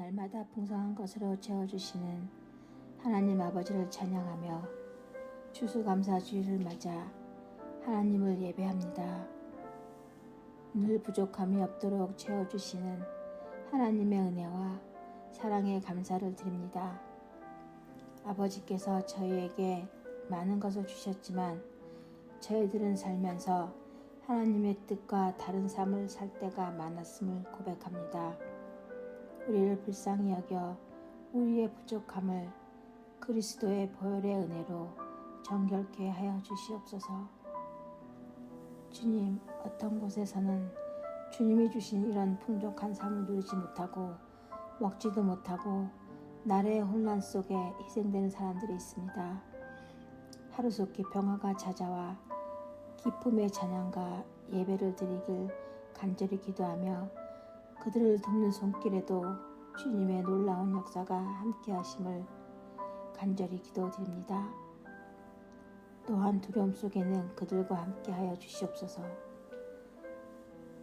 날마다 풍성한 것으로 채워주시는 하나님 아버지를 찬양하며 추수감사주일을 맞아 하나님을 예배합니다. 늘 부족함이 없도록 채워주시는 하나님의 은혜와 사랑에 감사를 드립니다. 아버지께서 저희에게 많은 것을 주셨지만 저희들은 살면서 하나님의 뜻과 다른 삶을 살 때가 많았음을 고백합니다. 우리를 불쌍히 여겨 우리의 부족함을 그리스도의 보혈의 은혜로 정결케 하여 주시옵소서. 주님, 어떤 곳에서는 주님이 주신 이런 풍족한 삶을 누리지 못하고 먹지도 못하고 나라의 혼란 속에 희생되는 사람들이 있습니다. 하루속히 평화가 찾아와 기쁨의 찬양과 예배를 드리길 간절히 기도하며 그들을 돕는 손길에도 주님의 놀라운 역사가 함께 하심을 간절히 기도드립니다. 또한 두려움 속에는 그들과 함께 하여 주시옵소서.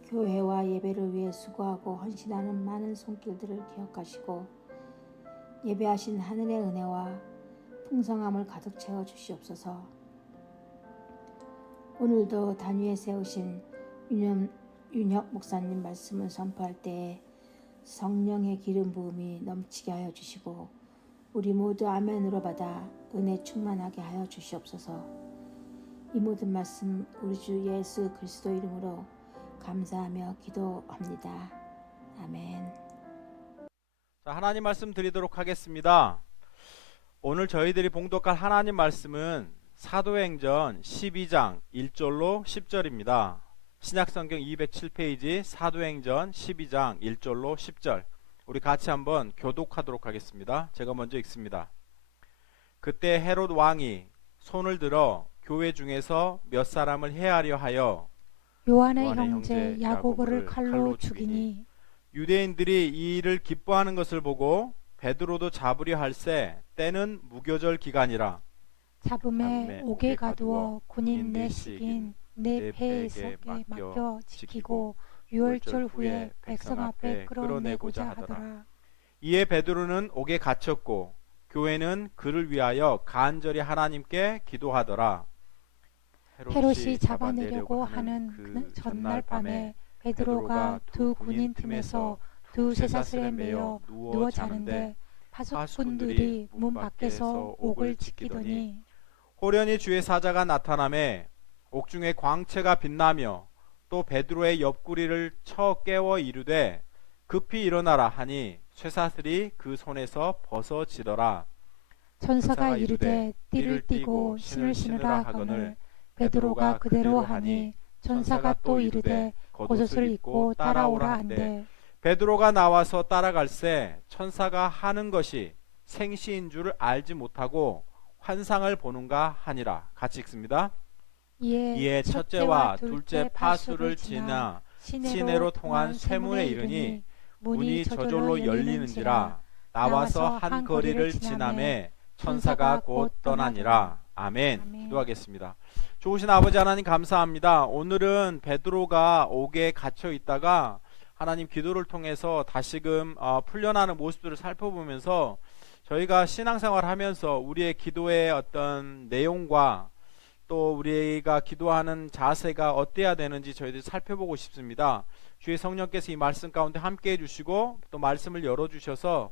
교회와 예배를 위해 수고하고 헌신하는 많은 손길들을 기억하시고 예배하신 하늘의 은혜와 풍성함을 가득 채워 주시옵소서. 오늘도 단위에 세우신 윤혁 목사님 말씀을 선포할 때에 성령의 기름 부음이 넘치게 하여 주시고 우리 모두 아멘으로 받아 은혜 충만하게 하여 주시옵소서. 이 모든 말씀 우리 주 예수 그리스도 이름으로 감사하며 기도합니다. 아멘. 자, 하나님 말씀 드리도록 하겠습니다. 오늘 저희들이 봉독할 하나님 말씀은 사도행전 12장 1절로 10절입니다. 신약성경 207페이지 사도행전 12장 1절로 10절. 우리 같이 한번 교독하도록 하겠습니다. 제가 먼저 읽습니다. 그때 헤롯 왕이 손을 들어 교회 중에서 몇 사람을 해하려 하여 요한의 형제 야고보를 칼로 죽이니 유대인들이 이 일을 기뻐하는 것을 보고 베드로도 잡으려 할세 때는 무교절 기간이라 잡음에 옥에 가두어 군인 내식인 내 폐에서 맡겨 지키고 유월절 후에 백성 앞에 끌어내고자 하더라. 이에 베드로는 옥에 갇혔고 교회는 그를 위하여 간절히 하나님께 기도하더라. 헤롯이 잡아내려고 하는 그 전날 밤에 베드로가 두 군인 틈에서 두 쇠사슬에 매여 누워 자는데 파수꾼들이 문 밖에서 옥을 지키더니 호련히 주의 사자가 나타나매 옥중에 광채가 빛나며 또 베드로의 옆구리를 쳐 깨워 이르되 급히 일어나라 하니 쇠사슬이 그 손에서 벗어지더라. 천사가 이르되 띠를 띠고 신을 신으라 하거늘 베드로가 그대로 하니 천사가 또 이르되 겉옷을 입고 따라오라 한대 베드로가 나와서 따라갈새 천사가 하는 것이 생시인 줄을 알지 못하고 환상을 보는가 하니라. 같이 읽습니다. 이에 첫째와 둘째 파수를 지나 시내로 통한 쇠문에 이르니 문이 저절로 열리는지라 나와서 한 거리를 지나매 천사가 곧 떠나니라. 아멘. 기도하겠습니다. 좋으신 아버지 하나님 감사합니다. 오늘은 베드로가 옥에 갇혀 있다가 하나님 기도를 통해서 다시금 풀려나는 모습들을 살펴보면서 저희가 신앙생활 하면서 우리의 기도의 어떤 내용과 또 우리가 기도하는 자세가 어때야 되는지 저희들이 살펴보고 싶습니다. 주의 성령께서 이 말씀 가운데 함께 해주시고 또 말씀을 열어주셔서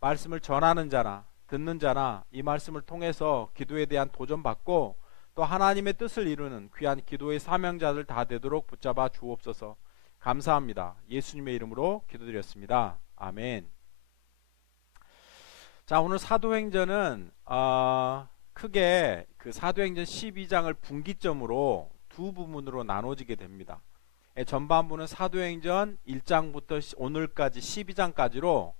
말씀을 전하는 자나 듣는 자나 이 말씀을 통해서 기도에 대한 도전받고 또 하나님의 뜻을 이루는 귀한 기도의 사명자들 다 되도록 붙잡아 주옵소서. 감사합니다. 예수님의 이름으로 기도드렸습니다. 아멘. 자, 오늘 사도행전은 크게 그 사도행전 12장을 분기점으로 두 부분으로 나눠지게 됩니다. 전반부는 사도행전 1장부터 오늘까지 12장까지로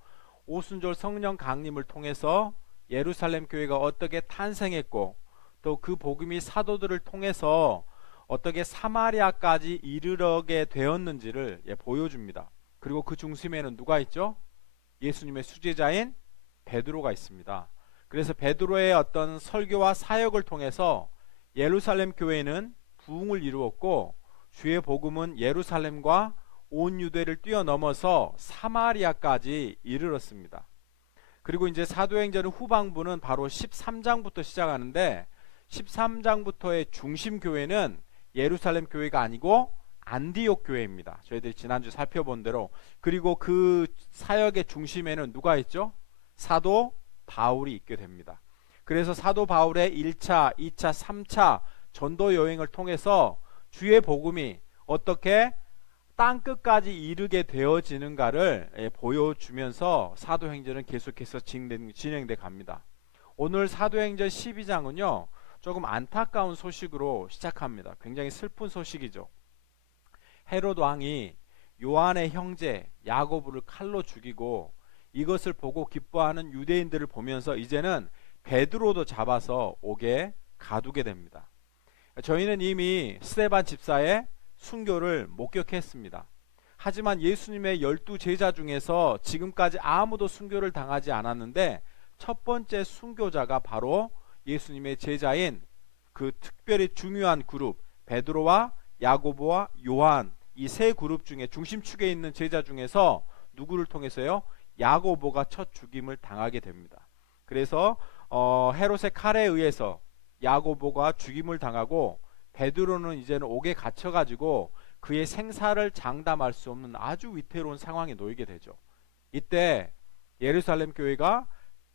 오순절 성령 강림을 통해서 예루살렘 교회가 어떻게 탄생했고 또 그 복음이 사도들을 통해서 어떻게 사마리아까지 이르게 되었는지를 보여줍니다. 그리고 그 중심에는 누가 있죠? 예수님의 수제자인 베드로가 있습니다. 그래서 베드로의 어떤 설교와 사역을 통해서 예루살렘 교회는 부흥을 이루었고 주의 복음은 예루살렘과 온 유대를 뛰어넘어서 사마리아까지 이르렀습니다. 그리고 이제 사도행전 후반부는 바로 13장부터 시작하는데 13장부터의 중심 교회는 예루살렘 교회가 아니고 안디옥 교회입니다. 저희들이 지난주 살펴본 대로. 그리고 그 사역의 중심에는 누가 있죠? 사도 바울이 있게 됩니다. 그래서 사도 바울의 1차, 2차, 3차 전도 여행을 통해서 주의 복음이 어떻게 땅끝까지 이르게 되어지는가를 보여주면서 사도행전은 계속해서 진행돼 갑니다. 오늘 사도행전 12장은요 조금 안타까운 소식으로 시작합니다. 굉장히 슬픈 소식이죠. 헤롯 왕이 요한의 형제 야고보를 칼로 죽이고 이것을 보고 기뻐하는 유대인들을 보면서 이제는 베드로도 잡아서 옥에 가두게 됩니다. 저희는 이미 스데반 집사의 순교를 목격했습니다. 하지만 예수님의 12 제자 중에서 지금까지 아무도 순교를 당하지 않았는데 첫 번째 순교자가 바로 예수님의 제자인 그 특별히 중요한 그룹 베드로와 야고보와 요한, 이 세 그룹 중에 중심축에 있는 제자 중에서 누구를 통해서요? 야고보가 첫 죽임을 당하게 됩니다. 그래서 헤롯의 칼에 의해서 야고보가 죽임을 당하고 베드로는 이제는 옥에 갇혀가지고 그의 생사를 장담할 수 없는 아주 위태로운 상황에 놓이게 되죠. 이때 예루살렘 교회가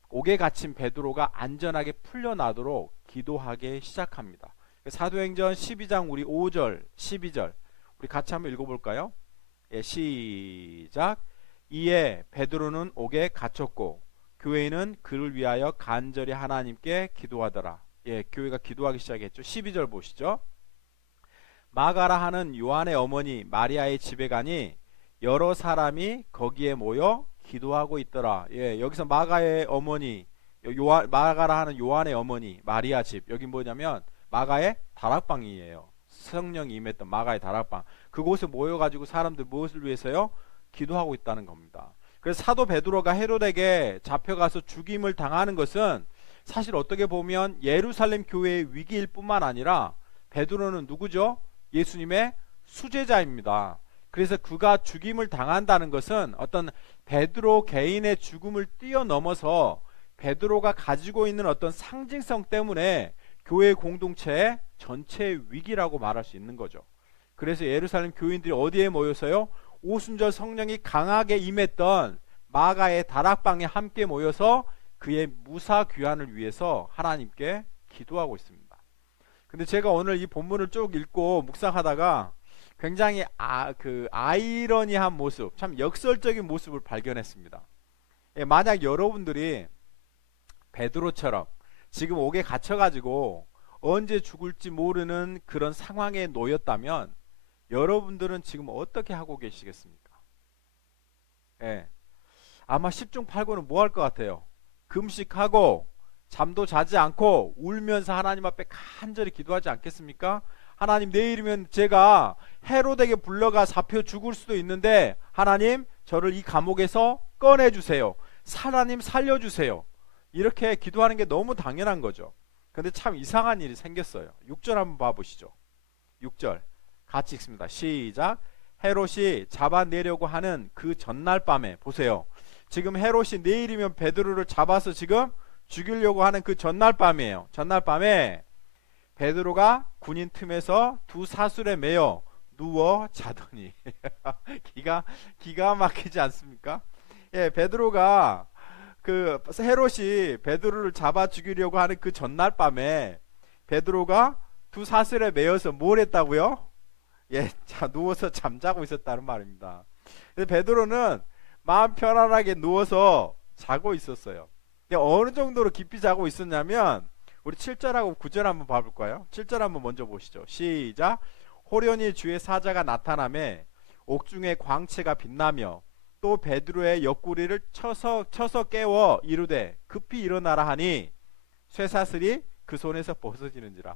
옥에 갇힌 베드로가 안전하게 풀려나도록 기도하기 시작합니다. 사도행전 12장 우리 5절 12절 우리 같이 한번 읽어볼까요? 예, 시작. 이에 베드로는 옥에 갇혔고 교회는 그를 위하여 간절히 하나님께 기도하더라. 예, 교회가 기도하기 시작했죠. 12절 보시죠. 마가라 하는 요한의 어머니 마리아의 집에 가니 여러 사람이 거기에 모여 기도하고 있더라. 예, 여기서 마가의 어머니 마가라 하는 요한의 어머니 마리아 집, 여기 뭐냐면 마가의 다락방이에요. 성령이 임했던 마가의 다락방. 그곳에 모여가지고 사람들 무엇을 위해서요? 기도하고 있다는 겁니다. 그래서 사도 베드로가 헤롯에게 잡혀가서 죽임을 당하는 것은 사실 어떻게 보면 예루살렘 교회의 위기일 뿐만 아니라 베드로는 누구죠? 예수님의 수제자입니다. 그래서 그가 죽임을 당한다는 것은 어떤 베드로 개인의 죽음을 뛰어넘어서 베드로가 가지고 있는 어떤 상징성 때문에 교회 공동체의 전체의 위기라고 말할 수 있는 거죠. 그래서 예루살렘 교인들이 어디에 모여서요? 오순절 성령이 강하게 임했던 마가의 다락방에 함께 모여서 그의 무사 귀환을 위해서 하나님께 기도하고 있습니다. 근데 제가 오늘 이 본문을 쭉 읽고 묵상하다가 굉장히 아이러니한 모습, 참 역설적인 모습을 발견했습니다. 예, 만약 여러분들이 베드로처럼 지금 옥에 갇혀가지고 언제 죽을지 모르는 그런 상황에 놓였다면 여러분들은 지금 어떻게 하고 계시겠습니까? 예, 아마 10중 8구는 뭐 할 것 같아요? 금식하고 잠도 자지 않고 울면서 하나님 앞에 간절히 기도하지 않겠습니까? 하나님, 내일이면 제가 헤롯에게 불려가 잡혀 죽을 수도 있는데 하나님, 저를 이 감옥에서 꺼내주세요. 하나님 살려주세요. 이렇게 기도하는 게 너무 당연한 거죠. 근데 참 이상한 일이 생겼어요. 6절 한번 봐보시죠. 6절 같이 읽습니다. 시작. 헤롯이 잡아내려고 하는 그 전날 밤에, 보세요. 지금 헤롯이 내일이면 베드로를 잡아서 지금 죽이려고 하는 그 전날 밤이에요. 전날 밤에 베드로가 군인 틈에서 두 사슬에 매여 누워 자더니 기가 막히지 않습니까? 예, 베드로가 그 헤롯이 베드로를 잡아 죽이려고 하는 그 전날 밤에 베드로가 두 사슬에 매여서 뭘 했다고요? 예, 자, 누워서 잠자고 있었다는 말입니다. 그래서 베드로는 마음 편안하게 누워서 자고 있었어요. 근데 어느 정도로 깊이 자고 있었냐면 우리 7절하고 9절 한번 봐볼까요? 7절 한번 먼저 보시죠. 시작. 호련히 주의 사자가 나타나매 옥중에 광채가 빛나며 또 베드로의 옆구리를 쳐서 깨워 이르되 급히 일어나라 하니 쇠사슬이 그 손에서 벗어지는지라.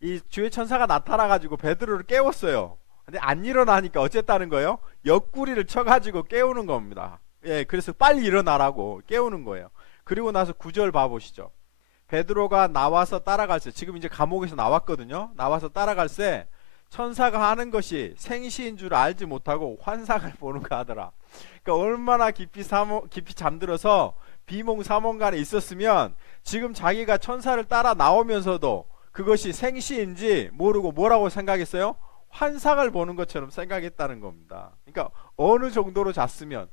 이 주의 천사가 나타나가지고 베드로를 깨웠어요. 근데 안 일어나니까 어쨌다는 거예요? 옆구리를 쳐가지고 깨우는 겁니다. 예, 그래서 빨리 일어나라고 깨우는 거예요. 그리고 나서 9절 봐보시죠. 베드로가 나와서 따라갈새, 지금 이제 감옥에서 나왔거든요. 나와서 따라갈새 천사가 하는 것이 생시인 줄 알지 못하고 환상을 보는가 하더라. 그러니까 얼마나 깊이 잠들어서 비몽사몽간에 있었으면 지금 자기가 천사를 따라 나오면서도 그것이 생시인지 모르고 뭐라고 생각했어요? 환상을 보는 것처럼 생각했다는 겁니다. 그러니까 어느 정도로 잤으면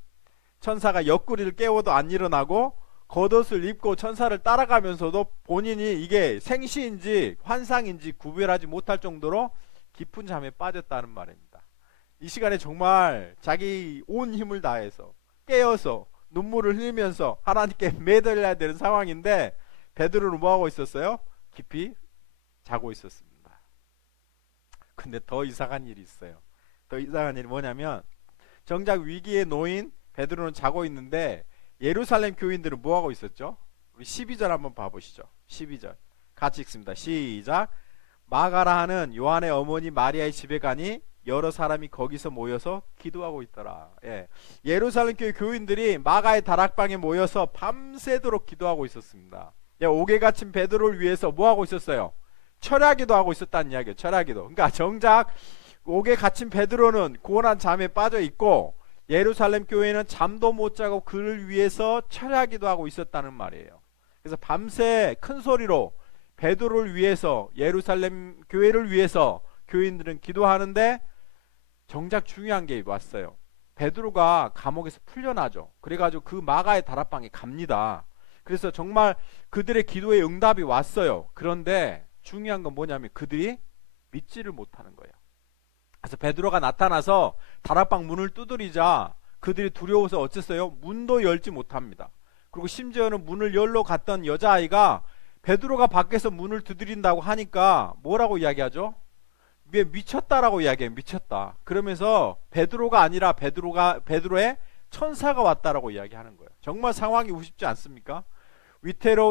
천사가 옆구리를 깨워도 안 일어나고 겉옷을 입고 천사를 따라가면서도 본인이 이게 생시인지 환상인지 구별하지 못할 정도로 깊은 잠에 빠졌다는 말입니다. 이 시간에 정말 자기 온 힘을 다해서 깨어서 눈물을 흘리면서 하나님께 매달려야 되는 상황인데 베드로는 뭐하고 있었어요? 깊이 자고 있었습니다. 근데 더 이상한 일이 있어요. 더 이상한 일이 뭐냐면 정작 위기에 놓인 베드로는 자고 있는데 예루살렘 교인들은 뭐하고 있었죠? 우리 12절 한번 봐보시죠. 12절 같이 읽습니다. 시작. 마가라 하는 요한의 어머니 마리아의 집에 가니 여러 사람이 거기서 모여서 기도하고 있더라. 예루살렘 교회 교인들이 마가의 다락방에 모여서 밤새도록 기도하고 있었습니다. 옥에 갇힌 베드로를 위해서 뭐하고 있었어요? 철야기도 하고 있었다는 이야기예요. 철야기도. 그러니까 정작 옥에 갇힌 베드로는 고온한 잠에 빠져 있고 예루살렘 교회는 잠도 못 자고 그를 위해서 철야기도 하고 있었다는 말이에요. 그래서 밤새 큰 소리로 베드로를 위해서 예루살렘 교회를 위해서 교인들은 기도하는데 정작 중요한 게 왔어요. 베드로가 감옥에서 풀려나죠. 그래가지고 그 마가의 다락방에 갑니다. 그래서 정말 그들의 기도에 응답이 왔어요. 그런데 중요한 건 뭐냐면 그들이 믿지를 못하는 거예요. 그래서 베드로가 나타나서 다락방 문을 두드리자 그들이 두려워서 어쨌어요? 문도 열지 못합니다. 그리고 심지어는 문을 열러 갔던 여자아이가 베드로가 밖에서 문을 두드린다고 하니까 뭐라고 이야기하죠? 미쳤다라고 이야기해요. 미쳤다. 그러면서 베드로가 아니라 베드로의 천사가 왔다라고 이야기하는 거예요. 정말 상황이 우습지 않습니까?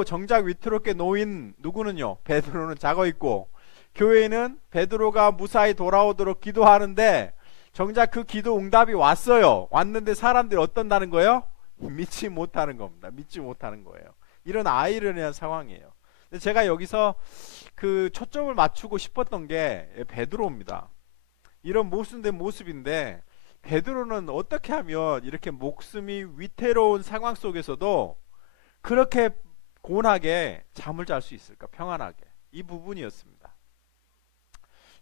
정작 위태롭게 놓인 누구는요? 베드로는 자고 있고 교회는 베드로가 무사히 돌아오도록 기도하는데 정작 그 기도 응답이 왔어요. 왔는데 사람들이 어떤다는 거예요? 믿지 못하는 겁니다. 믿지 못하는 거예요. 이런 아이러니한 상황이에요. 근데 제가 여기서 그 초점을 맞추고 싶었던 게 베드로입니다. 이런 모순된 모습인데 베드로는 어떻게 하면 이렇게 목숨이 위태로운 상황 속에서도 그렇게 고운하게 잠을 잘 수 있을까? 평안하게. 이 부분이었습니다.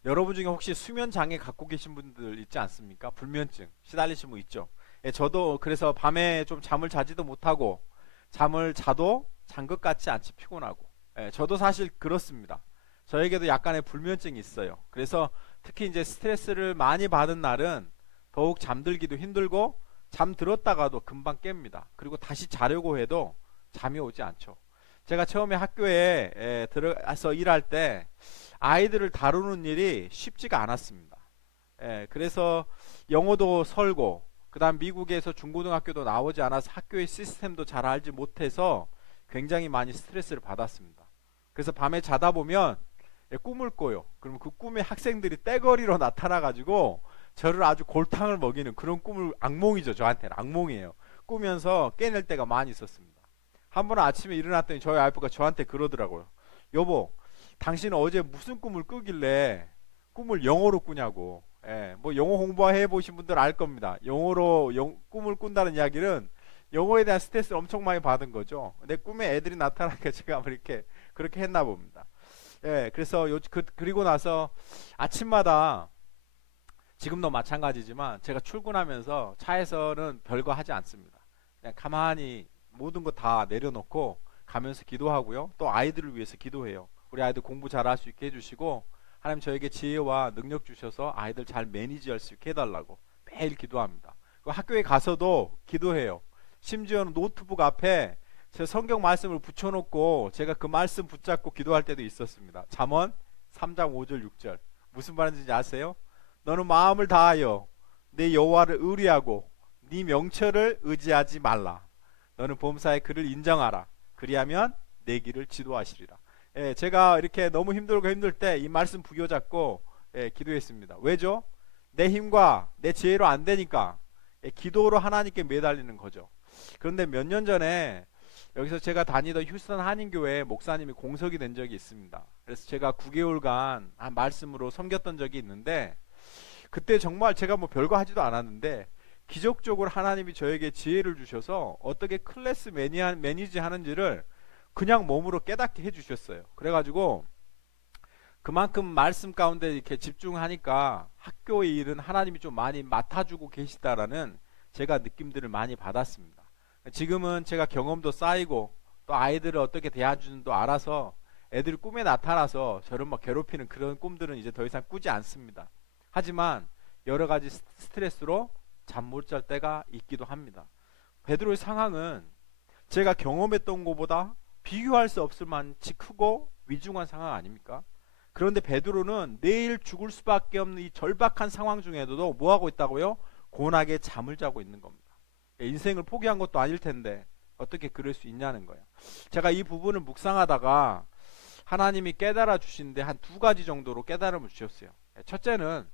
여러분 중에 혹시 수면 장애 갖고 계신 분들 있지 않습니까? 불면증 시달리신 분 있죠. 저도 그래서 밤에 좀 잠을 자지도 못하고 잠을 자도 잔 것 같지 않지 피곤하고 저도 사실 그렇습니다. 저에게도 약간의 불면증이 있어요. 그래서 특히 이제 스트레스를 많이 받은 날은 더욱 잠들기도 힘들고 잠들었다가도 금방 깹니다. 그리고 다시 자려고 해도 잠이 오지 않죠. 제가 처음에 학교에 들어가서 일할 때 아이들을 다루는 일이 쉽지가 않았습니다. 그래서 영어도 설고 그 다음 미국에서 중고등학교도 나오지 않아서 학교의 시스템도 잘 알지 못해서 굉장히 많이 스트레스를 받았습니다. 그래서 밤에 자다 보면 꿈을 꿔요. 그러면 그 꿈에 학생들이 떼거리로 나타나가지고 저를 아주 골탕을 먹이는 그런 꿈을, 악몽이죠. 저한테는 악몽이에요. 꾸면서 깨낼 때가 많이 있었습니다. 한 번은 아침에 일어났더니 저희 와이프가 저한테 그러더라고요. 여보, 당신은 어제 무슨 꿈을 꾸길래 꿈을 영어로 꾸냐고. 뭐 영어 공부해 보신 분들 알 겁니다. 영어로 꿈을 꾼다는 이야기는 영어에 대한 스트레스를 엄청 많이 받은 거죠. 내 꿈에 애들이 나타나니까 제가 그렇게 했나 봅니다. 그래서 그리고 나서 아침마다 지금도 마찬가지지만 제가 출근하면서 차에서는 별거 하지 않습니다. 그냥 가만히 모든 거 다 내려놓고 가면서 기도하고요. 또 아이들을 위해서 기도해요. 우리 아이들 공부 잘할 수 있게 해주시고 하나님 저에게 지혜와 능력 주셔서 아이들 잘 매니지할 수 있게 해달라고 매일 기도합니다. 학교에 가서도 기도해요. 심지어는 노트북 앞에 제 성경 말씀을 붙여놓고 제가 그 말씀 붙잡고 기도할 때도 있었습니다. 잠언 3장 5절 6절 무슨 말인지 아세요? 너는 마음을 다하여 내 여호와를 의뢰하고 네 명철을 의지하지 말라. 너는 범사에 그를 인정하라. 그리하면 내 길을 지도하시리라. 제가 이렇게 너무 힘들고 힘들 때 이 말씀 부여잡고 기도했습니다. 왜죠? 내 힘과 내 지혜로 안 되니까 기도로 하나님께 매달리는 거죠. 그런데 몇 년 전에 여기서 제가 다니던 휴스턴 한인교회 목사님이 공석이 된 적이 있습니다. 그래서 제가 9개월간 한 말씀으로 섬겼던 적이 있는데, 그때 정말 제가 뭐 별거 하지도 않았는데 기적적으로 하나님이 저에게 지혜를 주셔서 어떻게 클래스 매니지 하는지를 그냥 몸으로 깨닫게 해주셨어요. 그래가지고 그만큼 말씀 가운데 이렇게 집중하니까 학교의 일은 하나님이 좀 많이 맡아주고 계시다라는 제가 느낌들을 많이 받았습니다. 지금은 제가 경험도 쌓이고 또 아이들을 어떻게 대해주는도 알아서 애들이 꿈에 나타나서 저를 막 괴롭히는 그런 꿈들은 이제 더 이상 꾸지 않습니다. 하지만 여러 가지 스트레스로 잠 못 잘 때가 있기도 합니다. 베드로의 상황은 제가 경험했던 것보다 비교할 수 없을 만치 크고 위중한 상황 아닙니까? 그런데 베드로는 내일 죽을 수밖에 없는 이 절박한 상황 중에도 뭐 하고 있다고요? 고운하게 잠을 자고 있는 겁니다. 인생을 포기한 것도 아닐 텐데 어떻게 그럴 수 있냐는 거예요. 제가 이 부분을 묵상하다가 하나님이 깨달아 주시는데 한 두 가지 정도로 깨달음을 주셨어요. 첫째는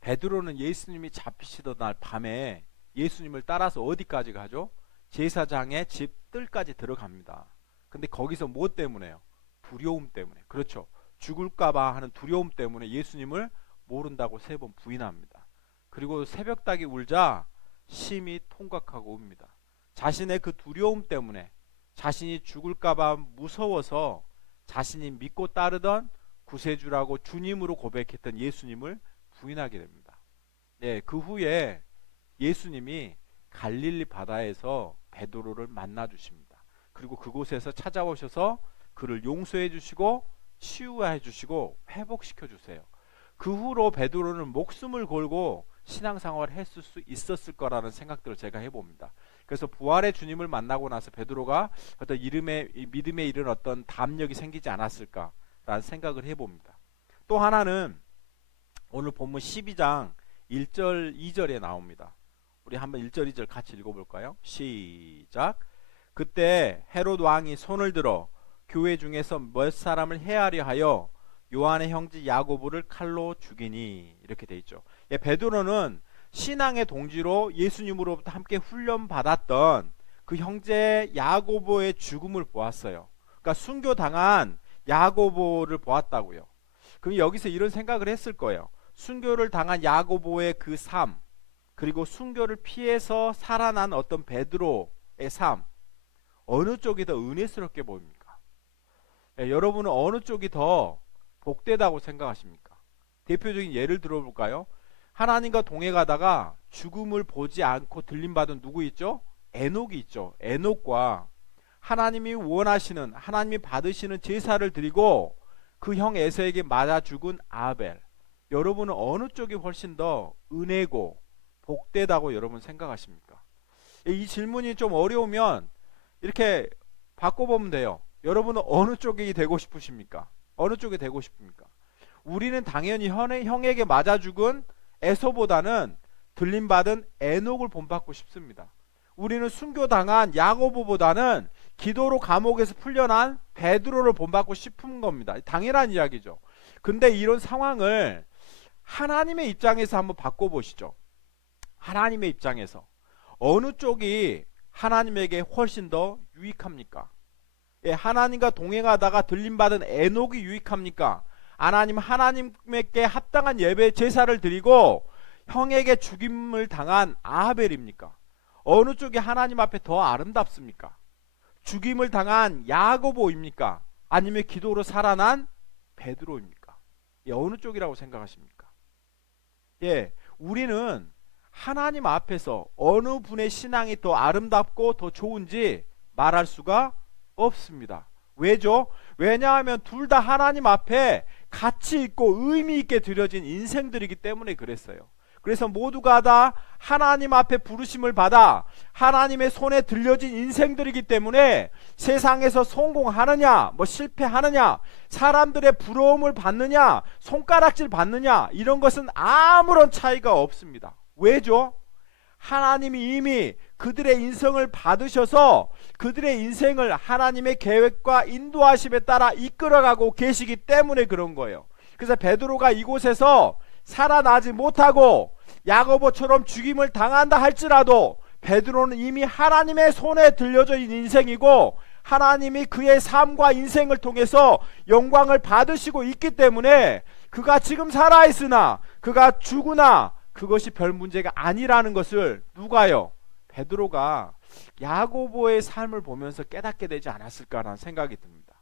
베드로는 예수님이 잡히시던 날 밤에 예수님을 따라서 어디까지 가죠? 제사장의 집 뜰까지 들어갑니다. 근데 거기서 뭐 때문에요? 두려움 때문에. 그렇죠. 죽을까봐 하는 두려움 때문에 예수님을 모른다고 3번 부인합니다. 그리고 새벽닭이 울자 심히 통각하고 옵니다. 자신의 그 두려움 때문에, 자신이 죽을까봐 무서워서 자신이 믿고 따르던 구세주라고 주님으로 고백했던 예수님을 부인하게 됩니다. 네, 그 후에 예수님이 갈릴리 바다에서 베드로를 만나 주십니다. 그리고 그곳에서 찾아오셔서 그를 용서해 주시고 치유해 주시고 회복시켜 주세요. 그 후로 베드로는 목숨을 걸고 신앙생활을 했을 수 있었을 거라는 생각들을 제가 해봅니다. 그래서 부활의 주님을 만나고 나서 베드로가 어떤 믿음에 이른 어떤 담력이 생기지 않았을까라는 생각을 해봅니다. 또 하나는 오늘 본문 12장 1절 2절에 나옵니다. 우리 한번 1절 2절 같이 읽어볼까요? 시작. 그때 헤롯 왕이 손을 들어 교회 중에서 몇 사람을 해하려 하여 요한의 형제 야고보를 칼로 죽이니, 이렇게 돼 있죠. 베드로는 신앙의 동지로 예수님으로부터 함께 훈련받았던 그 형제 야고보의 죽음을 보았어요. 그러니까 순교당한 야고보를 보았다고요. 그럼 여기서 이런 생각을 했을 거예요. 순교를 당한 야고보의 그 삶, 그리고 순교를 피해서 살아난 어떤 베드로의 삶, 어느 쪽이 더 은혜스럽게 보입니까? 여러분은 어느 쪽이 더 복되다고 생각하십니까? 대표적인 예를 들어볼까요? 하나님과 동행하다가 죽음을 보지 않고 들림받은 누구 있죠? 에녹이 있죠. 에녹과 하나님이 원하시는, 하나님이 받으시는 제사를 드리고 그 형 에서에게 맞아 죽은 아벨, 여러분은 어느 쪽이 훨씬 더 은혜고 복되다고 여러분 생각하십니까? 이 질문이 좀 어려우면 이렇게 바꿔보면 돼요. 여러분은 어느 쪽이 되고 싶으십니까? 어느 쪽이 되고 싶습니까? 우리는 당연히 형에게 맞아 죽은 에서보다는 들림받은 에녹을 본받고 싶습니다. 우리는 순교당한 야고보보다는 기도로 감옥에서 풀려난 베드로를 본받고 싶은 겁니다. 당연한 이야기죠. 근데 이런 상황을 하나님의 입장에서 한번 바꿔보시죠. 하나님의 입장에서 어느 쪽이 하나님에게 훨씬 더 유익합니까? 하나님과 동행하다가 들림받은 에녹이 유익합니까? 하나님께 합당한 예배 제사를 드리고 형에게 죽임을 당한 아벨입니까? 어느 쪽이 하나님 앞에 더 아름답습니까? 죽임을 당한 야고보입니까? 아니면 기도로 살아난 베드로입니까? 어느 쪽이라고 생각하십니까? 우리는 하나님 앞에서 어느 분의 신앙이 더 아름답고 더 좋은지 말할 수가 없습니다. 왜죠? 왜냐하면 둘 다 하나님 앞에 가치 있고 의미 있게 드려진 인생들이기 때문에 그랬어요. 그래서 모두가 다 하나님 앞에 부르심을 받아 하나님의 손에 들려진 인생들이기 때문에 세상에서 성공하느냐, 실패하느냐, 사람들의 부러움을 받느냐, 손가락질 받느냐, 이런 것은 아무런 차이가 없습니다. 왜죠? 하나님이 이미 그들의 인생을 받으셔서 그들의 인생을 하나님의 계획과 인도하심에 따라 이끌어가고 계시기 때문에 그런 거예요. 그래서 베드로가 이곳에서 살아나지 못하고 야고보처럼 죽임을 당한다 할지라도 베드로는 이미 하나님의 손에 들려져 있는 인생이고 하나님이 그의 삶과 인생을 통해서 영광을 받으시고 있기 때문에 그가 지금 살아있으나 그가 죽으나 그것이 별 문제가 아니라는 것을 누가요? 베드로가 야고보의 삶을 보면서 깨닫게 되지 않았을까라는 생각이 듭니다.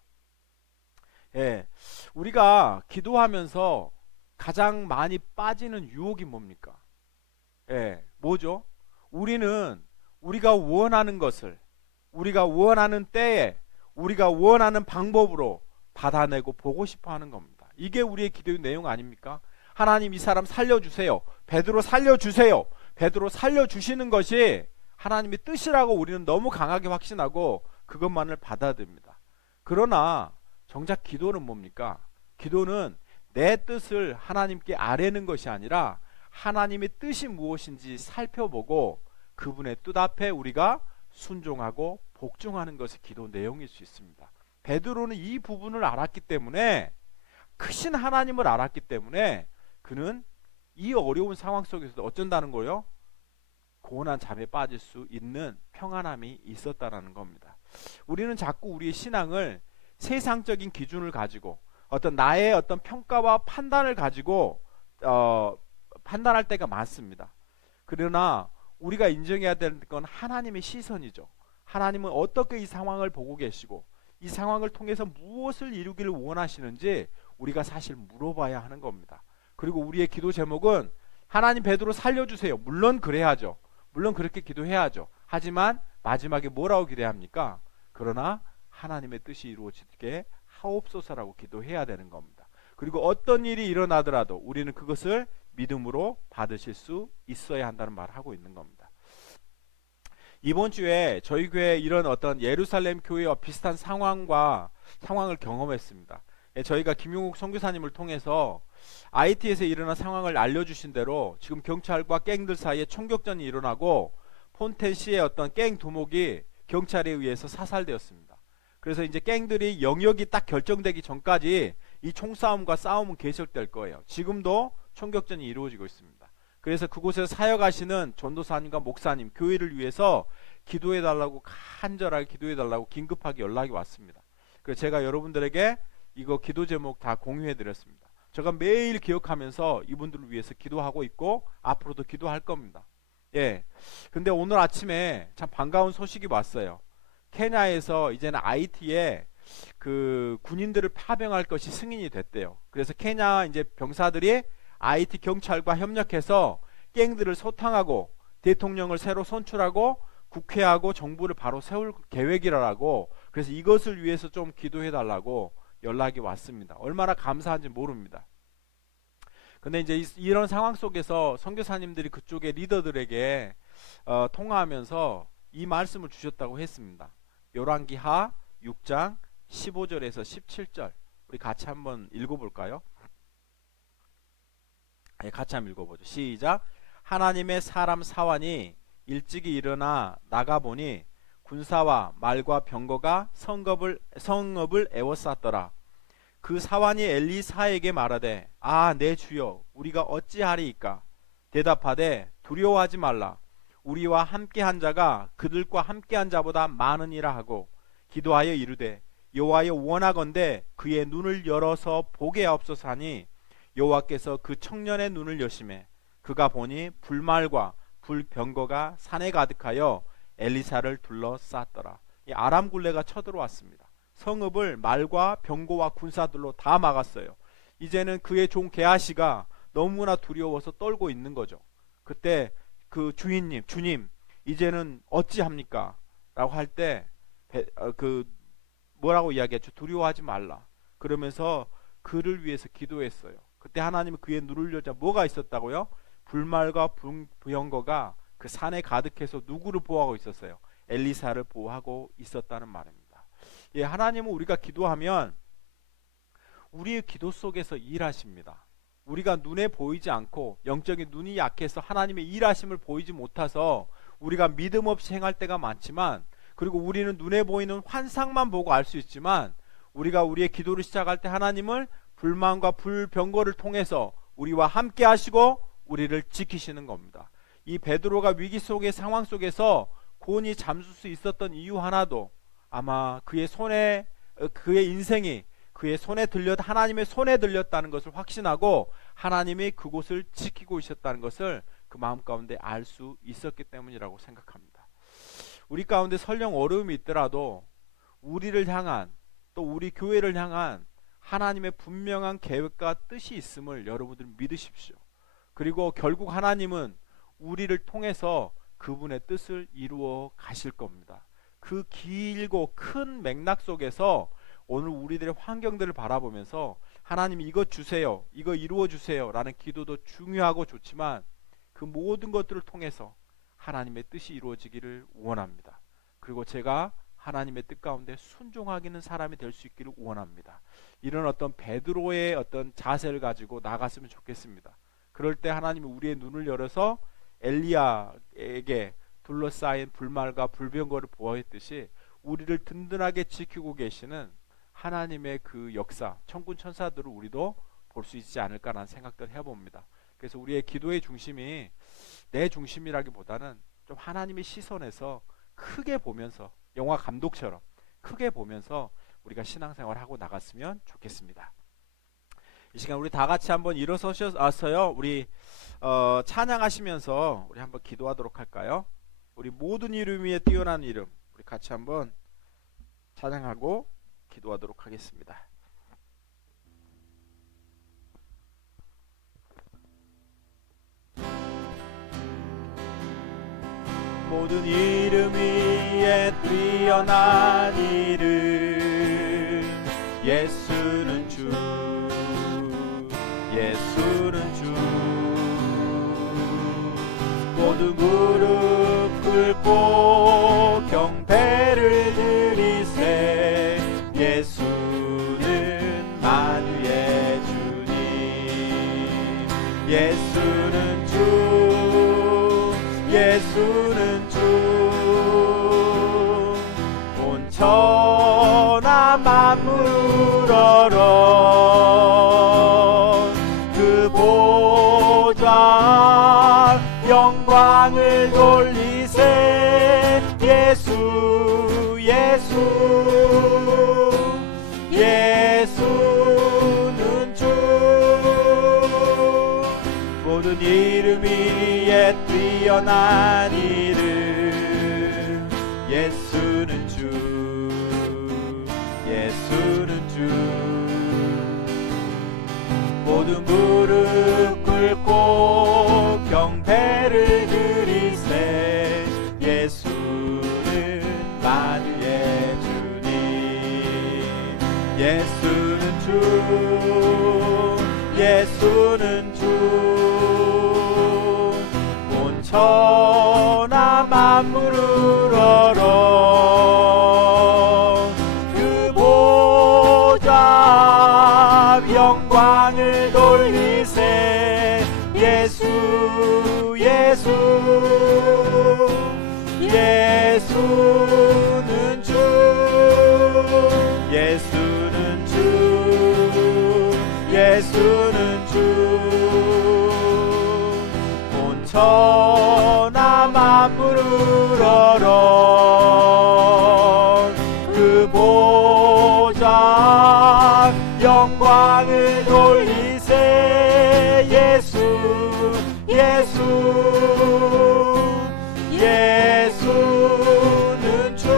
예, 우리가 기도하면서 가장 많이 빠지는 유혹이 뭡니까? 예, 뭐죠? 우리는 우리가 원하는 것을 우리가 원하는 때에 우리가 원하는 방법으로 받아내고 보고 싶어 하는 겁니다. 이게 우리의 기도의 내용 아닙니까? 하나님 이 사람 살려주세요. 베드로 살려주세요. 베드로 살려주시는 것이 하나님의 뜻이라고 우리는 너무 강하게 확신하고 그것만을 받아들입니다. 그러나 정작 기도는 뭡니까? 기도는 내 뜻을 하나님께 아뢰는 것이 아니라 하나님의 뜻이 무엇인지 살펴보고 그분의 뜻 앞에 우리가 순종하고 복종하는 것이 기도 내용일 수 있습니다. 베드로는 이 부분을 알았기 때문에 크신 하나님을 알았기 때문에 그는 이 어려운 상황 속에서도 어쩐다는 거예요? 고난한 잠에 빠질 수 있는 평안함이 있었다라는 겁니다. 우리는 자꾸 우리의 신앙을 세상적인 기준을 가지고 어떤 나의 어떤 평가와 판단을 가지고 판단할 때가 많습니다. 그러나 우리가 인정해야 되는 건 하나님의 시선이죠. 하나님은 어떻게 이 상황을 보고 계시고 이 상황을 통해서 무엇을 이루기를 원하시는지 우리가 사실 물어봐야 하는 겁니다. 그리고 우리의 기도 제목은 하나님 베드로 살려주세요. 물론 그래야죠. 물론 그렇게 기도해야죠. 하지만 마지막에 뭐라고 기도합니까? 그러나 하나님의 뜻이 이루어지게 하옵소서라고 기도해야 되는 겁니다. 그리고 어떤 일이 일어나더라도 우리는 그것을 믿음으로 받으실 수 있어야 한다는 말을 하고 있는 겁니다. 이번 주에 저희 교회 이런 어떤 예루살렘 교회와 비슷한 상황을 경험했습니다. 저희가 김용욱 선교사님을 통해서 IT에서 일어난 상황을 알려주신 대로 지금 경찰과 갱들 사이에 총격전이 일어나고 폰텐시의 어떤 갱 두목이 경찰에 의해서 사살되었습니다. 그래서 이제 갱들이 영역이 딱 결정되기 전까지 이 총싸움과 싸움은 계속될 거예요. 지금도 총격전이 이루어지고 있습니다. 그래서 그곳에서 사역하시는 전도사님과 목사님, 교회를 위해서 기도해달라고 간절하게 기도해달라고 긴급하게 연락이 왔습니다. 그래서 제가 여러분들에게 이거 기도 제목 다 공유해드렸습니다. 제가 매일 기억하면서 이분들을 위해서 기도하고 있고 앞으로도 기도할 겁니다. 예. 근데 오늘 아침에 참 반가운 소식이 왔어요. 케냐에서 이제는 IT에 그 군인들을 파병할 것이 승인이 됐대요. 그래서 케냐 이제 병사들이 IT 경찰과 협력해서 갱들을 소탕하고 대통령을 새로 선출하고 국회하고 정부를 바로 세울 계획이라고, 그래서 이것을 위해서 좀 기도해 달라고 연락이 왔습니다. 얼마나 감사한지 모릅니다. 근데 이제 이런 상황 속에서 선교사님들이 그쪽의 리더들에게 통화하면서 이 말씀을 주셨다고 했습니다. 열왕기하 6장 15절에서 17절 우리 같이 한번 읽어볼까요? 네, 같이 한번 읽어보죠. 시작. 하나님의 사람 사환이 일찍이 일어나 나가보니 군사와 말과 병거가 성읍을 에워쌌더라. 그 사환이 엘리사에게 말하되 내 주여 우리가 어찌하리이까? 대답하되 두려워하지 말라. 우리와 함께한 자가 그들과 함께한 자보다 많으니라 하고 기도하여 이르되 여호와여 원하건대 그의 눈을 열어서 보게 하옵소서 하니 여호와께서 그 청년의 눈을 여시매 그가 보니 불말과 불병거가 산에 가득하여 엘리사를 둘러쌌더라. 이 아람 굴레가 쳐들어왔습니다. 성읍을 말과 병거와 군사들로 다 막았어요. 이제는 그의 종 게하시가 너무나 두려워서 떨고 있는 거죠. 그때 그 주님 이제는 어찌합니까? 라고 할 때 뭐라고 이야기했죠? 두려워하지 말라. 그러면서 그를 위해서 기도했어요. 그때 하나님은 그의 눈을 열자 뭐가 있었다고요? 불말과 병거가 그 산에 가득해서 누구를 보호하고 있었어요? 엘리사를 보호하고 있었다는 말입니다. 예, 하나님은 우리가 기도하면 우리의 기도 속에서 일하십니다. 우리가 눈에 보이지 않고 영적인 눈이 약해서 하나님의 일하심을 보이지 못해서 우리가 믿음 없이 행할 때가 많지만, 그리고 우리는 눈에 보이는 환상만 보고 알 수 있지만 우리가 우리의 기도를 시작할 때 하나님을 불만과 불병거를 통해서 우리와 함께 하시고 우리를 지키시는 겁니다. 이 베드로가 위기 속의 상황 속에서 곤히 잠들 수 있었던 이유 하나도 아마 그의 인생이 그의 손에 하나님의 손에 들렸다는 것을 확신하고 하나님이 그곳을 지키고 있었다는 것을 그 마음 가운데 알 수 있었기 때문이라고 생각합니다. 우리 가운데 설령 어려움이 있더라도 우리를 향한, 또 우리 교회를 향한 하나님의 분명한 계획과 뜻이 있음을 여러분들 믿으십시오. 그리고 결국 하나님은 우리를 통해서 그분의 뜻을 이루어 가실 겁니다. 그 길고 큰 맥락 속에서 오늘 우리들의 환경들을 바라보면서 하나님 이거 주세요, 이거 이루어 주세요 라는 기도도 중요하고 좋지만 그 모든 것들을 통해서 하나님의 뜻이 이루어지기를 원합니다. 그리고 제가 하나님의 뜻 가운데 순종하기는 사람이 될 수 있기를 원합니다. 이런 어떤 베드로의 어떤 자세를 가지고 나갔으면 좋겠습니다. 그럴 때 하나님이 우리의 눈을 열어서 엘리야에게 둘러싸인 불말과 불병거를 보호했듯이 우리를 든든하게 지키고 계시는 하나님의 그 역사, 천군 천사들을 우리도 볼 수 있지 않을까라는 생각들을 해봅니다. 그래서 우리의 기도의 중심이 내 중심이라기보다는 좀 하나님의 시선에서 크게 보면서, 영화 감독처럼 크게 보면서 우리가 신앙생활을 하고 나갔으면 좋겠습니다. 이 시간 우리 다 같이 한번 일어서셔서요, 우리 찬양하시면서 우리 한번 기도하도록 할까요? 우리 모든 이름 위에 뛰어난 이름, 우리 같이 한번 찬양하고 기도하도록 하겠습니다. 모든 이름 위에 뛰어난 이름, 예수는 주, 예수는 주. 모든 무릎 꿇고 경배를 드리세, 예수는 만유의 주님. 예수는 주, 예수는 주. 온 천하 만물 우러러 그 보좌 영광을 돌리세, 예수, 예수. 예수는 주. 모든 이름 위에 뛰어난 이름, 예수는 주, 예수는 주. 모든 무릎 꿇고 경배를 드리세, 예수는 만유의 주님. 예수는 주, 예수는 주. 온 천하 만물 우러러 그 보좌 영광을 돌리세, 예수, 예수. 예수는 주, 예수는 주, 예수는 주. 온 천하 만물 우러러 그 보좌 영광을 돌리세, 예수, 예수. 예수는 주.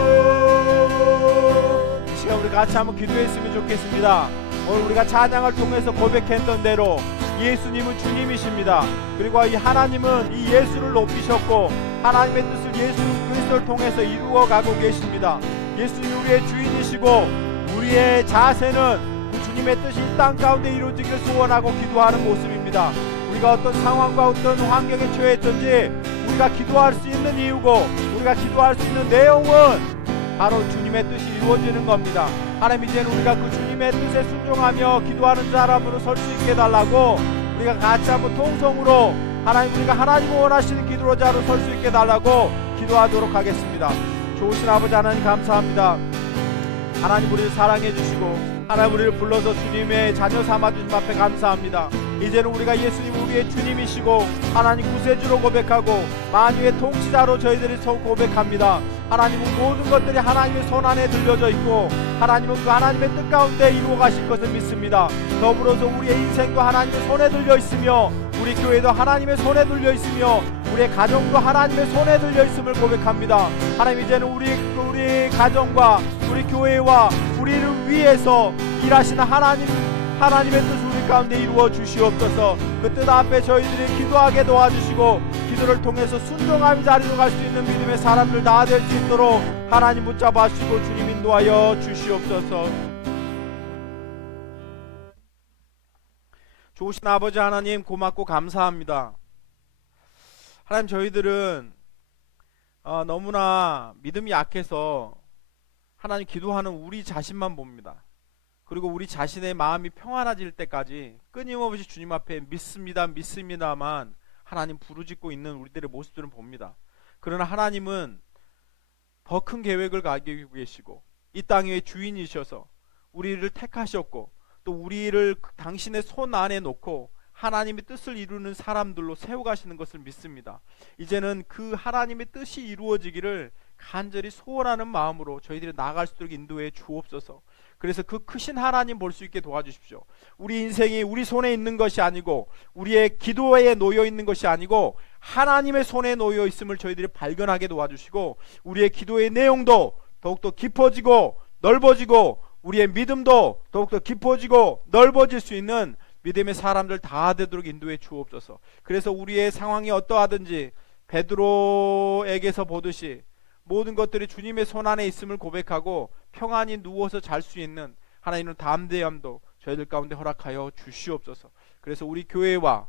이 시간 우리 같이 한번 기도했으면 좋겠습니다. 오늘 우리가 찬양을 통해서 고백했던 대로 예수님은 주님이십니다. 그리고 이 하나님은 이 예수를 높이셨고 하나님의 뜻을 예수 그리스도를 통해서 이루어가고 계십니다. 예수님이 우리의 주인이시고 우리의 자세는 그 주님의 뜻이 이 땅 가운데 이루어지기를 소원하고 기도하는 모습입니다. 우리가 어떤 상황과 어떤 환경에 처했든지 우리가 기도할 수 있는 이유고 우리가 기도할 수 있는 내용은 바로 주님의 뜻이 이루어지는 겁니다. 하나님, 이제는 우리가 그 주님의 뜻에 순종하며 기도하는 사람으로 설 수 있게 달라고 우리가 같이 한번 통성으로 하나님, 우리가 하나님 원하시는 기도자로 설 수 있게 달라고 기도하도록 하겠습니다. 좋으신 아버지 하나님, 감사합니다. 하나님, 우리를 사랑해 주시고 하나님, 우리를 불러서 주님의 자녀 삼아 주신 앞에 감사합니다. 이제는 우리가 예수님 우리의 주님이시고 하나님 구세주로 고백하고 만유의 통치자로 저희들이 고백합니다. 하나님은 모든 것들이 하나님의 손 안에 들려져 있고 하나님은 그 하나님의 뜻 가운데 이루어 가실 것을 믿습니다. 더불어서 우리의 인생도 하나님의 손에 들려 있으며 우리 교회도 하나님의 손에 들려 있으며 우리의 가정도 하나님의 손에 들려 있음을 고백합니다. 하나님, 이제는 우리 가정과 우리 교회와 우리를 위해서 일하시는 하나님의 뜻을 우리 가운데 이루어 주시옵소서. 그 뜻 앞에 저희들이 기도하게 도와주시고 기도를 통해서 순종함이 자리로 갈 수 있는 믿음의 사람들 다 될 수 있도록 하나님 붙잡아 주시고 주님 인도하여 주시옵소서. 좋으신 아버지 하나님, 고맙고 감사합니다. 하나님, 저희들은 너무나 믿음이 약해서 하나님 기도하는 우리 자신만 봅니다. 그리고 우리 자신의 마음이 평안해질 때까지 끊임없이 주님 앞에 믿습니다만 하나님 부르짖고 있는 우리들의 모습들은 봅니다. 그러나 하나님은 더 큰 계획을 가지고 계시고 이 땅의 주인이셔서 우리를 택하셨고 또 우리를 당신의 손 안에 놓고 하나님의 뜻을 이루는 사람들로 세워가시는 것을 믿습니다. 이제는 그 하나님의 뜻이 이루어지기를 간절히 소원하는 마음으로 저희들이 나아갈 수 있도록 인도해 주옵소서. 그래서 그 크신 하나님 볼 수 있게 도와주십시오. 우리 인생이 우리 손에 있는 것이 아니고 우리의 기도에 놓여 있는 것이 아니고 하나님의 손에 놓여 있음을 저희들이 발견하게 도와주시고 우리의 기도의 내용도 더욱더 깊어지고 넓어지고 우리의 믿음도 더욱더 깊어지고 넓어질 수 있는 믿음의 사람들 다 되도록 인도해 주옵소서. 그래서 우리의 상황이 어떠하든지 베드로에게서 보듯이 모든 것들이 주님의 손 안에 있음을 고백하고 평안히 누워서 잘 수 있는 하나님의 담대함도 저희들 가운데 허락하여 주시옵소서. 그래서 우리 교회와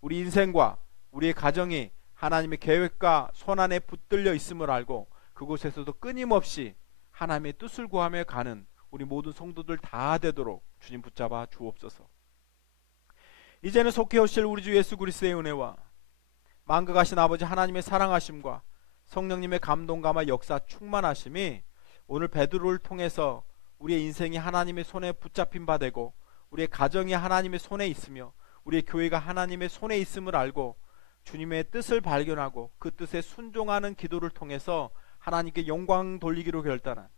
우리 인생과 우리의 가정이 하나님의 계획과 손 안에 붙들려 있음을 알고 그곳에서도 끊임없이 하나님의 뜻을 구하며 가는 우리 모든 성도들 다 되도록 주님 붙잡아 주옵소서. 이제는 속히 오실 우리 주 예수 그리스도의 은혜와 만극하신 아버지 하나님의 사랑하심과 성령님의 감동감과 역사 충만하심이 오늘 베드로를 통해서 우리의 인생이 하나님의 손에 붙잡힌 바 되고 우리의 가정이 하나님의 손에 있으며 우리의 교회가 하나님의 손에 있음을 알고 주님의 뜻을 발견하고 그 뜻에 순종하는 기도를 통해서 하나님께 영광 돌리기로 결단한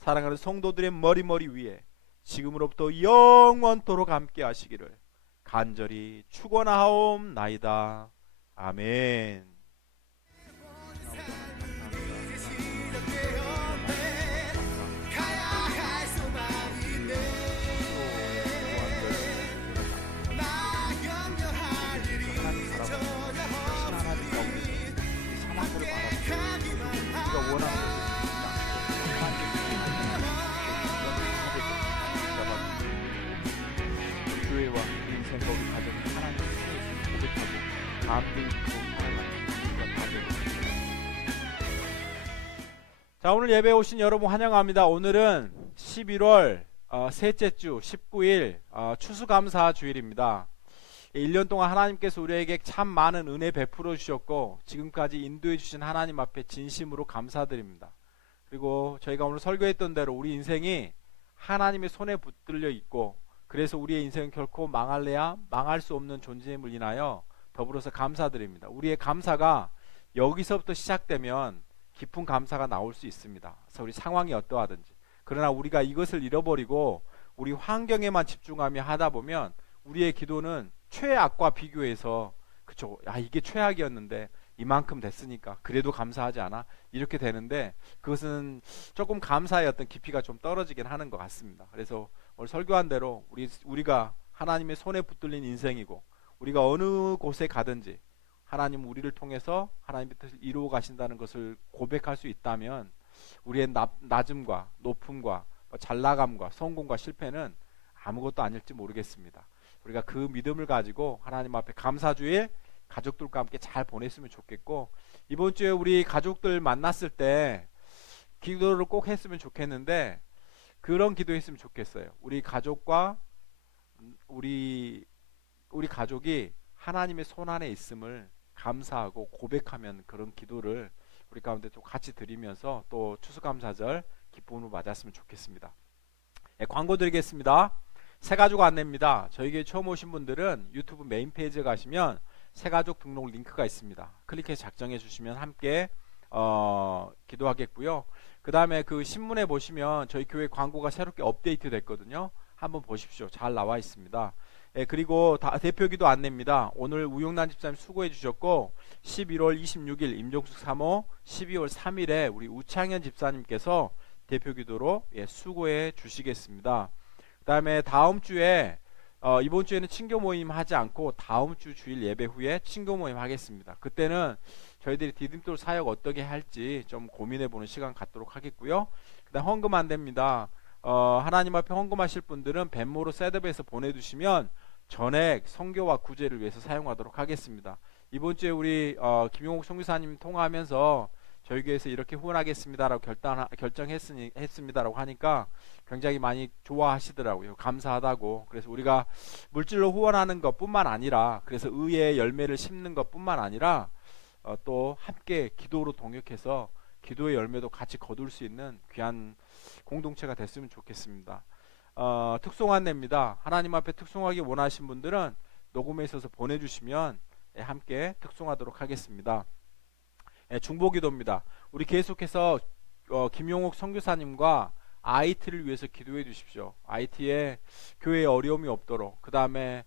사랑하는 성도들의 머리 위에 지금으로부터 영원토록 함께 하시기를 간절히 축원하옵나이다. 아멘. 교회와 인생과 우리 가정이 하나님의 손에 있음을 고백하고 마음도 있고 살아가는 우리가 다 되겠습니다. 자, 오늘 예배에 오신 여러분 환영합니다. 오늘은 11월 셋째 주 19일 추수감사 주일입니다. 1년 동안 하나님께서 우리에게 참 많은 은혜 베풀어 주셨고 지금까지 인도해 주신 하나님 앞에 진심으로 감사드립니다. 그리고 저희가 오늘 설교했던 대로 우리 인생이 하나님의 손에 붙들려 있고 그래서 우리의 인생은 결코 망할래야 망할 수 없는 존재임을 인하여 더불어서 감사드립니다. 우리의 감사가 여기서부터 시작되면 깊은 감사가 나올 수 있습니다. 그래서 우리 상황이 어떠하든지 그러나 우리가 이것을 잃어버리고 우리 환경에만 집중하며 하다 보면 우리의 기도는 최악과 비교해서 그쵸, 이게 최악이었는데 이만큼 됐으니까 그래도 감사하지 않아? 이렇게 되는데 그것은 조금 감사의 어떤 깊이가 좀 떨어지긴 하는 것 같습니다. 그래서 오늘 설교한 대로 우리가 하나님의 손에 붙들린 인생이고 우리가 어느 곳에 가든지 하나님 우리를 통해서 하나님의 뜻을 이루어 가신다는 것을 고백할 수 있다면 우리의 낮음과 높음과 잘나감과 성공과 실패는 아무것도 아닐지 모르겠습니다. 우리가 그 믿음을 가지고 하나님 앞에 감사주일 가족들과 함께 잘 보냈으면 좋겠고 이번 주에 우리 가족들 만났을 때 기도를 꼭 했으면 좋겠는데 그런 기도했으면 좋겠어요. 우리 가족과 우리 가족이 하나님의 손 안에 있음을 감사하고 고백하면 그런 기도를 우리 가운데 또 같이 드리면서 또 추수감사절 기쁨으로 맞았으면 좋겠습니다. 광고 드리겠습니다. 새가족 안내입니다. 저희 교회 처음 오신 분들은 유튜브 메인 페이지에 가시면 새가족 등록 링크가 있습니다. 클릭해서 작성해 주시면 함께 기도하겠고요. 그 다음에 그 신문에 보시면 저희 교회 광고가 새롭게 업데이트 됐거든요. 한번 보십시오. 잘 나와 있습니다. 예, 그리고 대표기도 안내입니다. 오늘 우용란 집사님 수고해 주셨고 11월 26일 임종숙 사모, 12월 3일에 우리 우창현 집사님께서 대표기도로 수고해 주시겠습니다. 그 다음에 다음 주에 이번 주에는 친교 모임 하지 않고 다음 주 주일 예배 후에 친교 모임 하겠습니다. 그때는 저희들이 디딤돌 사역 어떻게 할지 좀 고민해 보는 시간 갖도록 하겠고요. 그다음 헌금 안 됩니다. 하나님 앞에 헌금하실 분들은 벤모로 셋업에서 보내주시면 전액 선교와 구제를 위해서 사용하도록 하겠습니다. 이번 주에 우리 김용옥 선교사님 통화하면서 저희 교회에서 이렇게 후원하겠습니다라고 결정했습니다라고 하니까 굉장히 많이 좋아하시더라고요. 감사하다고. 그래서 우리가 물질로 후원하는 것뿐만 아니라 그래서 의의 열매를 심는 것뿐만 아니라 또 함께 기도로 동역해서 기도의 열매도 같이 거둘 수 있는 귀한 공동체가 됐으면 좋겠습니다. 특송 안내입니다. 하나님 앞에 특송하기 원하신 분들은 녹음에 있어서 보내주시면 함께 특송하도록 하겠습니다. 중보기도입니다. 우리 계속해서 김용옥 선교사님과 IT를 위해서 기도해 주십시오. IT에 교회에 어려움이 없도록, 그 다음에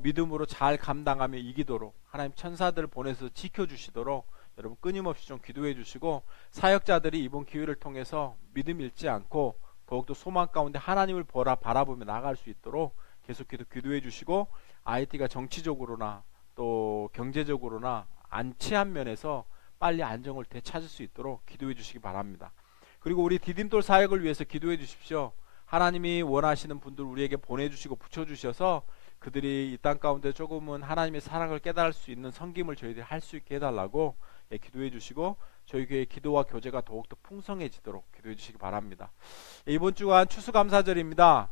믿음으로 잘 감당하며 이기도록 하나님 천사들을 보내서 지켜주시도록 여러분 끊임없이 좀 기도해 주시고, 사역자들이 이번 기회를 통해서 믿음 잃지 않고 더욱더 소망 가운데 하나님을 바라보며 나아갈 수 있도록 계속 기도해 주시고, IT가 정치적으로나 또 경제적으로나 안치한 면에서 빨리 안정을 되찾을 수 있도록 기도해 주시기 바랍니다. 그리고 우리 디딤돌 사역을 위해서 기도해 주십시오. 하나님이 원하시는 분들 우리에게 보내주시고 붙여주셔서 그들이 이 땅 가운데 조금은 하나님의 사랑을 깨달을 수 있는 섬김을 저희들이 할 수 있게 해달라고 기도해 주시고, 저희 교회 기도와 교제가 더욱더 풍성해지도록 기도해 주시기 바랍니다. 이번 주간 추수감사절입니다.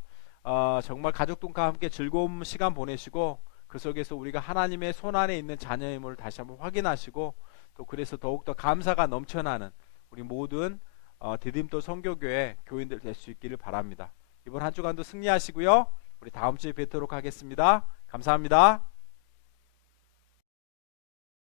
정말 가족들과 함께 즐거운 시간 보내시고 그 속에서 우리가 하나님의 손안에 있는 자녀임을 다시 한번 확인하시고, 또 그래서 더욱더 감사가 넘쳐나는 우리 모든 디딤돌 선교교회 교인들 될 수 있기를 바랍니다. 이번 한 주간도 승리하시고요. 우리 다음 주에 뵙도록 하겠습니다. 감사합니다.